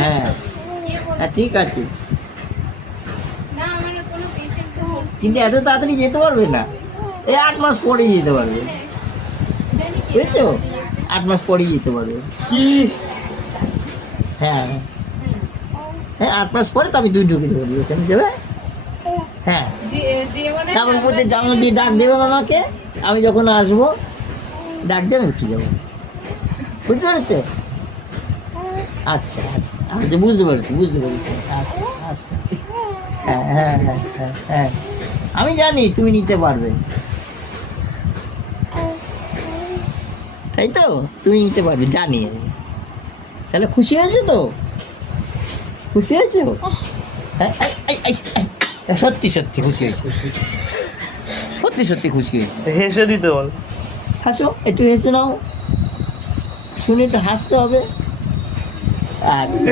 হ্যাঁ হ্যাঁ ঠিক আছে, কিন্তু এত তাড়াতাড়ি যেতে পারবে না, এই 8 মাস পরে যেতে পারবে, বুঝছো? 8 মাস পরেই যেতে পারবে। কি হ্যাঁ হ্যাঁ 8 মাস পরে তবে তুই ঢুকে যাবি ওখানে যাবে। হ্যাঁ তারপর বলতে জানলা দিয়ে ডাক দেবে আমাকে, আমি যখন আসবো ডাক দেবে, উঠে যাবো, বুঝতে পেরেছো? আচ্ছা আচ্ছা আচ্ছা বুঝতে পেরেছি আচ্ছা আচ্ছা হ্যাঁ হ্যাঁ হ্যাঁ হ্যাঁ হ্যাঁ আমি জানি তুমি নিতে পারবে, তাই তো? তুমি নিতে পারবে জানি আমি। তাহলে খুশি হয়েছো তো? খুশি হয়েছো? হ্যাঁ সত্যি সত্যি খুশি হয়েছে, সত্যি সত্যি খুশি হয়েছে। হেসে দিতে বল। হাসো, একটু হেসে নাও, শুনে একটু হাসতে হবে। আচ্ছা